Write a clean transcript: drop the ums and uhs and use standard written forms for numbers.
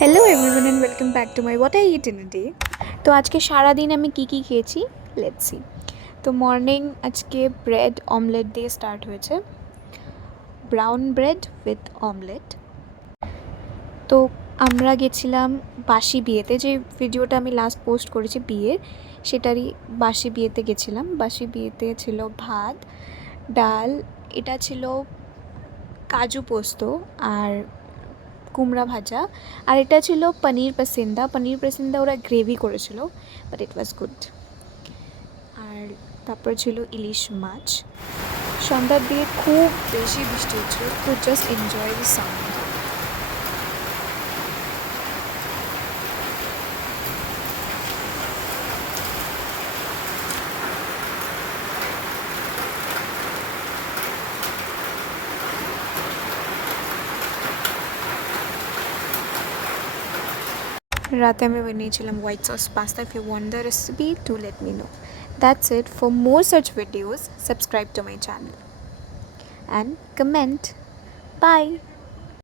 Hello everyone and welcome back to my what I it in a day. তো আজকে সারাদিন আমি কী খেয়েছি লেটস সি। তো মর্নিং আজকে ব্রেড অমলেট দিয়ে স্টার্ট হয়েছে, ব্রাউন ব্রেড উইথ অমলেট। তো আমরা গেছিলাম বাসি বিয়েতে, যে ভিডিওটা আমি লাস্ট পোস্ট করেছি বিয়ের, সেটারই বাসি বিয়েতে গেছিলাম। বাসি বিয়েতে ছিল ভাত, ডাল, এটা ছিল কাজু পোস্ত আর কুমড়া ভাজা, আর এটা ছিল পনির পাসিন্দা ওরা গ্রেভি করেছিল, বাট ইট ওয়াজ গুড। আর তারপর ছিল ইলিশ মাছ। সন্ধ্যার দিয়ে খুব বেশি বৃষ্টি হচ্ছিল, তো জাস্ট এনজয় দি সাউন্ড। রাতে আমি বানিয়েছিলাম white sauce pasta. If you want the recipe to let me know. That's it. For more such videos, subscribe to my channel and comment. Bye.